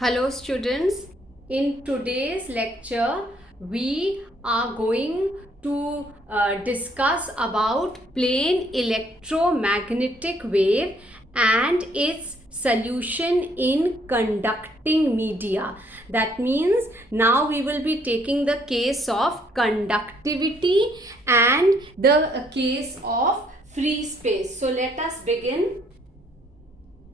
Hello students, in today's lecture we are going to discuss about plane electromagnetic wave and its solution in conducting media. That means now we will be taking the case of conductivity and the case of free space. So let us begin.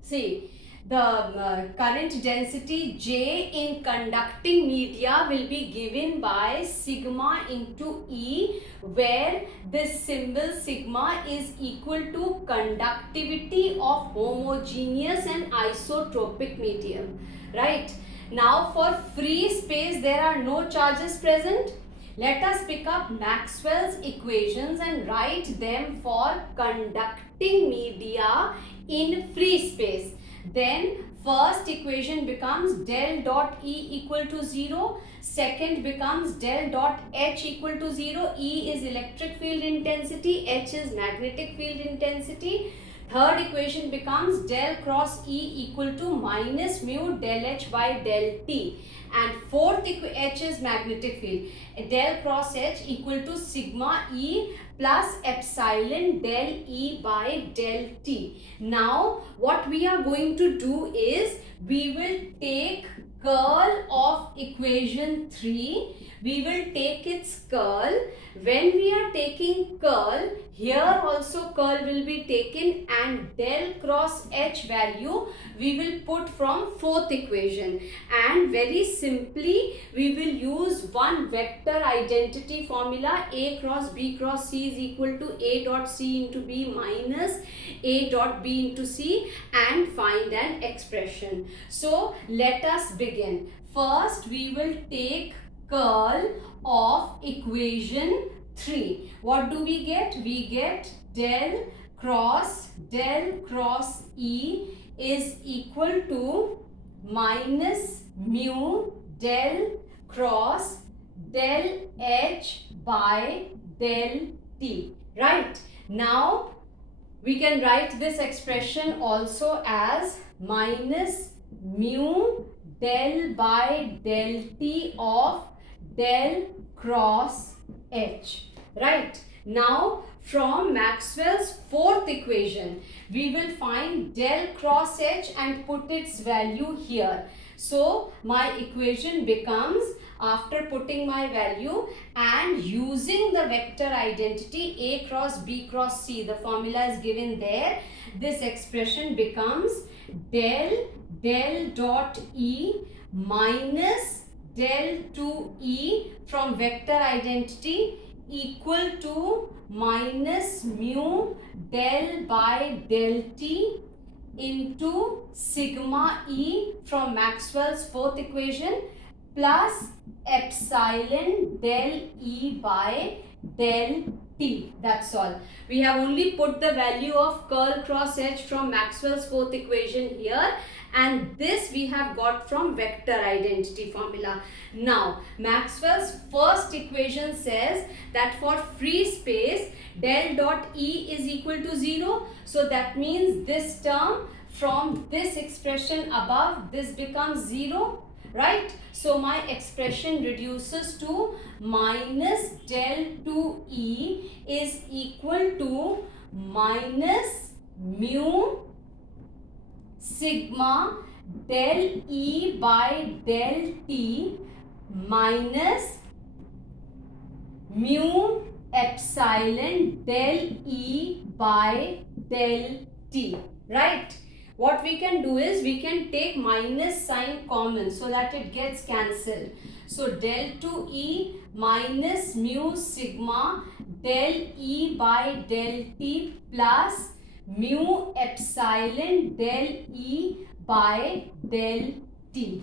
See, the current density J in conducting media will be given by sigma into E, where this symbol sigma is equal to conductivity of homogeneous and isotropic medium. Right? Now for free space there are no charges present. Let us pick up Maxwell's equations and write them for conducting media in free space. Then first equation becomes del dot E equal to 0. Second becomes del dot H equal to 0. E is electric field intensity, H is magnetic field intensity. Third equation becomes del cross E equal to minus mu del H by del T. And fourth H is magnetic field. Del cross H equal to sigma E plus epsilon del E by del T. Now what we are going to do is we will take curl of equation 3. We will take its curl. When we are taking curl, here also curl will be taken and del cross H value we will put from fourth equation, and very simply we will use one vector identity formula. A cross B cross C is equal to A dot C into B minus A dot B into C and find an expression. So let us begin. First we will take curl of equation 3. What do we get? We get del cross E is equal to minus mu del cross del H by del T. Right? Now we can write this expression also as minus mu del by del T of del cross H. Right? Now from Maxwell's fourth equation we will find del cross H and put its value here. So my equation becomes, after putting my value and using the vector identity A cross B cross C, the formula is given there, this expression becomes del dot E minus del to E from vector identity equal to minus mu del by del T into sigma E from Maxwell's fourth equation plus epsilon del E by del T. That's all. We have only put the value of curl cross H from Maxwell's fourth equation here, and this we have got from vector identity formula. Now Maxwell's first equation says that for free space del dot E is equal to 0. So that means this term from this expression above, this becomes 0. Right? So my expression reduces to minus del to E is equal to minus mu sigma del E by del T minus mu epsilon del E by del T. Right? What we can do is we can take minus sign common so that it gets cancelled. So del to E minus mu sigma del E by del T plus mu epsilon del E by del T.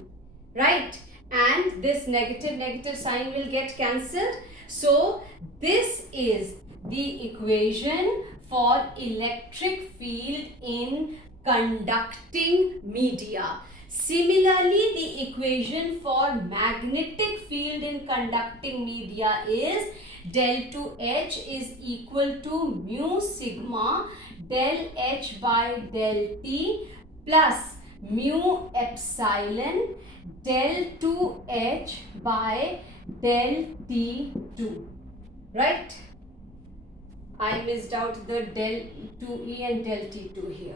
Right? And this negative sign will get cancelled. So this is the equation for electric field in conducting media. Similarly, the equation for magnetic field in conducting media is del to H is equal to mu sigma del H by del T plus mu epsilon del 2h by del T2, right? I missed out the del 2e and del T2 here,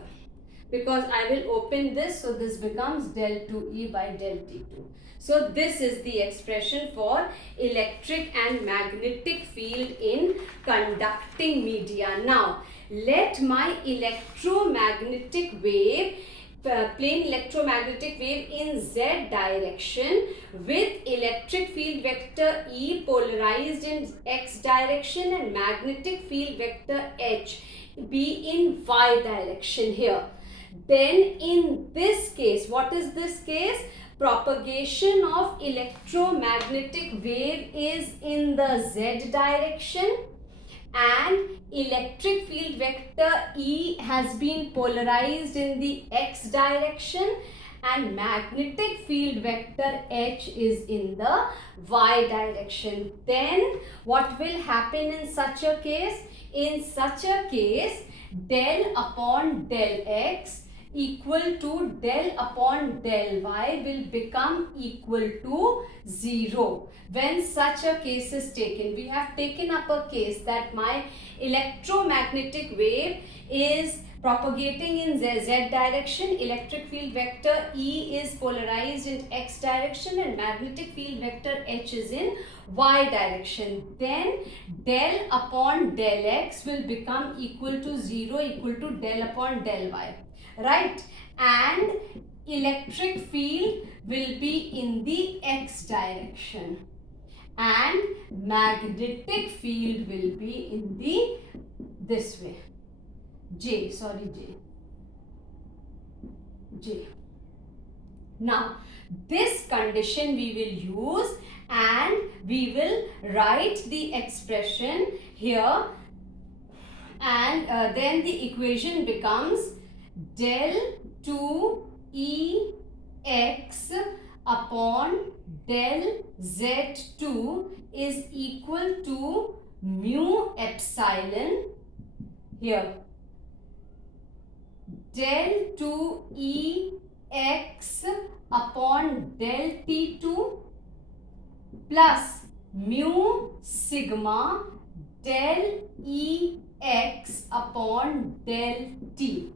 because I will open this, so this becomes del 2e by del T2. So this is the expression for electric and magnetic field in conducting media. Now let my electromagnetic wave, plane electromagnetic wave in z direction with electric field vector E polarized in x direction and magnetic field vector H be in y direction here. Then in this case, what is this case? Propagation of electromagnetic wave is in the z direction and electric field vector E has been polarized in the x direction and magnetic field vector H is in the y direction. Then what will happen in such a case? In such a case, del upon del x equal to del upon del y will become equal to 0. When such a case is taken, we have taken up a case that my electromagnetic wave is propagating in z direction, electric field vector E is polarized in x direction and magnetic field vector H is in y direction. Then del upon del x will become equal to 0, equal to del upon del y, right? And electric field will be in the x direction and magnetic field will be in the this way, J. Now this condition we will use and we will write the expression here, and then the equation becomes del 2Ex upon del Z2 is equal to mu epsilon here del 2Ex upon del T2 plus mu sigma del Ex upon del T.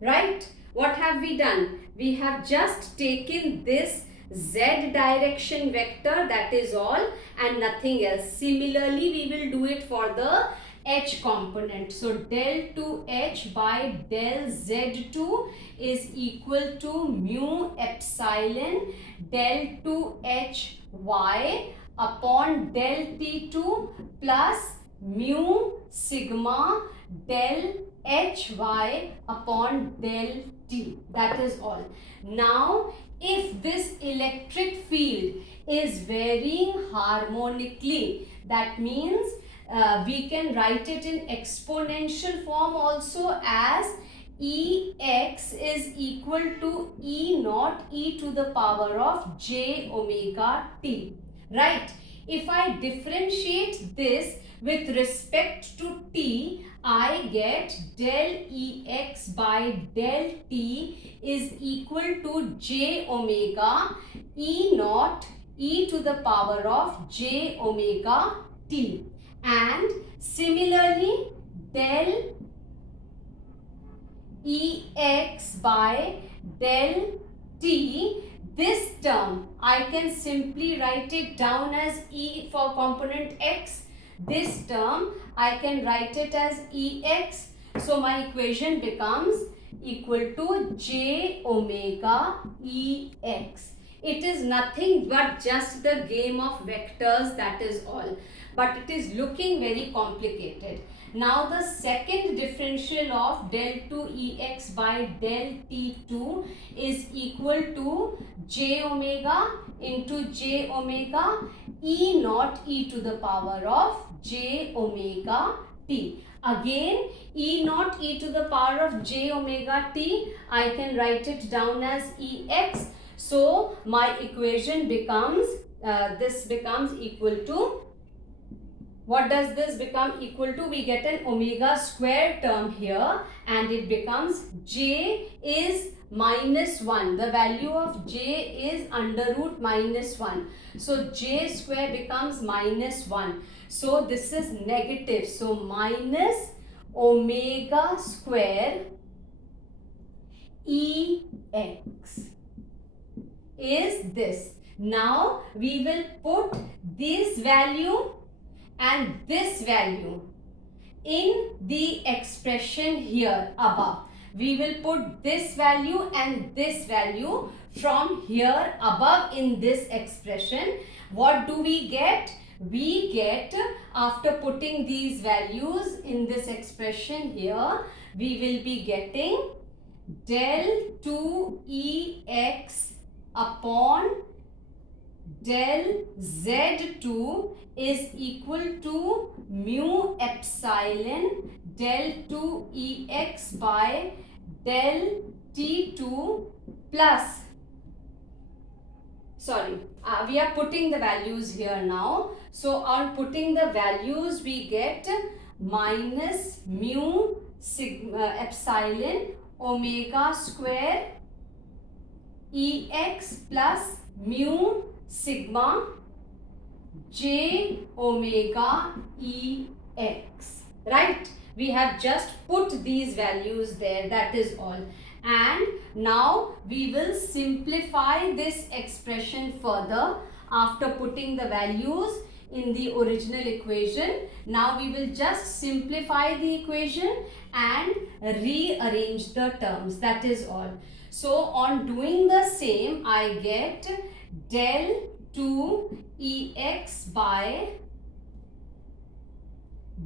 Right? What have we done? We have just taken this z direction vector, that is all, and nothing else. Similarly, we will do it for the h component. So del 2h by del z2 is equal to mu epsilon del 2hy upon del T2 plus mu sigma del hy upon del T. That is all. Now if this electric field is varying harmonically, that means we can write it in exponential form also as Ex is equal to E naught e to the power of j omega t, right? If I differentiate this with respect to t, I get del Ex by del t is equal to j omega E naught e to the power of j omega t. And similarly, del Ex by del t, this term I can simply write it down as E for component x. This term I can write it as Ex. So my equation becomes equal to j omega Ex. It is nothing but just the game of vectors, that is all. But it is looking very complicated. Now the second differential of del 2Ex by del T2 is equal to j omega into j omega E naught e to the power of j omega t. Again, E naught e to the power of j omega t, I can write it down as Ex. So my equation becomes, this becomes equal to what does this become equal to? We get an omega square term here, and it becomes j is minus 1. The value of j is under root minus 1. So j square becomes minus 1. So this is negative. So minus omega square Ex is this. Now we will put this value and this value in the expression here above. We will put this value and this value from here above in this expression. What do we get? We get, after putting these values in this expression here, we will be getting del 2Ex upon del Z2 is equal to mu epsilon del 2Ex by del T2 plus, we are putting the values here now. So on putting the values, we get minus mu sigma epsilon omega square Ex plus mu sigma j omega Ex, right? We have just put these values there, that is all. And now we will simplify this expression further after putting the values in the original equation. Now we will just simplify the equation and rearrange the terms, that is all. So on doing the same, I get del 2Ex by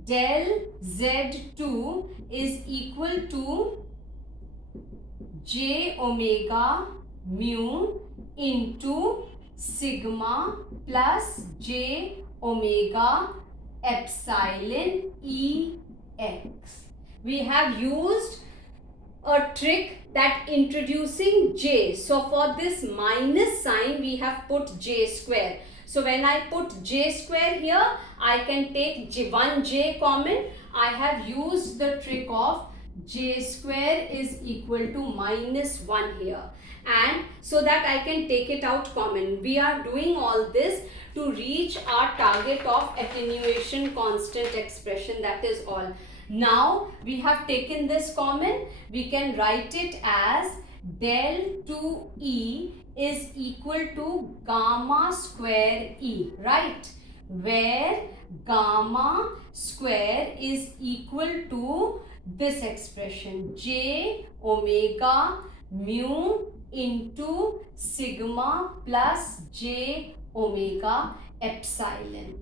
del Z2 is equal to j omega mu into sigma plus j omega epsilon Ex. We have used a trick that introducing j. So for this minus sign, we have put j square. So when I put j square here, I can take 1j common. I have used the trick of j square is equal to minus 1 here, and so that I can take it out common. We are doing all this to reach our target of attenuation constant expression, that is all. Now we have taken this common. We can write it as del 2E is equal to gamma square E, right? Where gamma square is equal to this expression j omega mu into sigma plus j omega epsilon.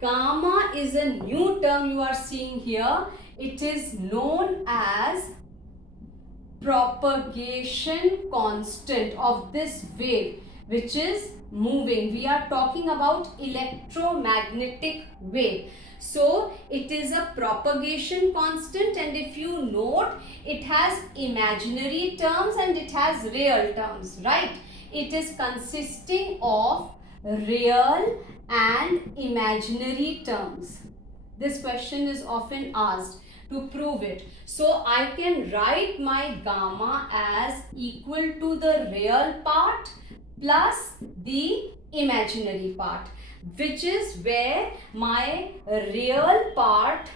Gamma is a new term you are seeing here. It is known as propagation constant of this wave which is moving. We are talking about electromagnetic wave. So it is a propagation constant, and if you note, it has imaginary terms and it has real terms, right? It is consisting of real and imaginary terms. This question is often asked to prove it. So I can write my gamma as equal to the real part plus the imaginary part, which is where my real part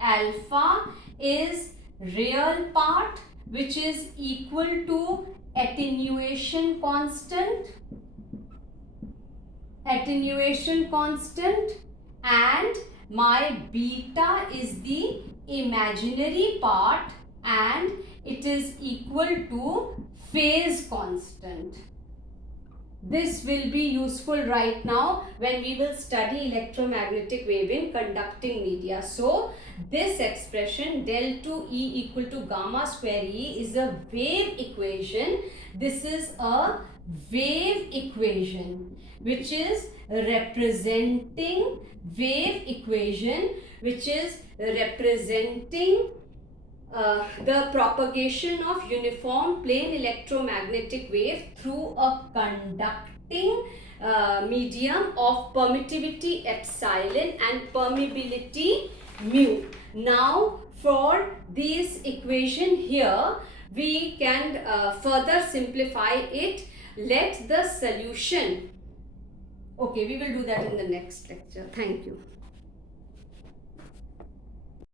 alpha is real part which is equal to attenuation constant, and my beta is the imaginary part and it is equal to phase constant. This will be useful right now when we will study electromagnetic wave in conducting media. So this expression del 2E equal to gamma square E is a wave equation. This is a wave equation which is representing the propagation of uniform plane electromagnetic wave through a conducting medium of permittivity epsilon and permeability mu. Now for this equation here, we can further simplify it. Let the solution. Okay, we will do that in the next lecture. Thank you.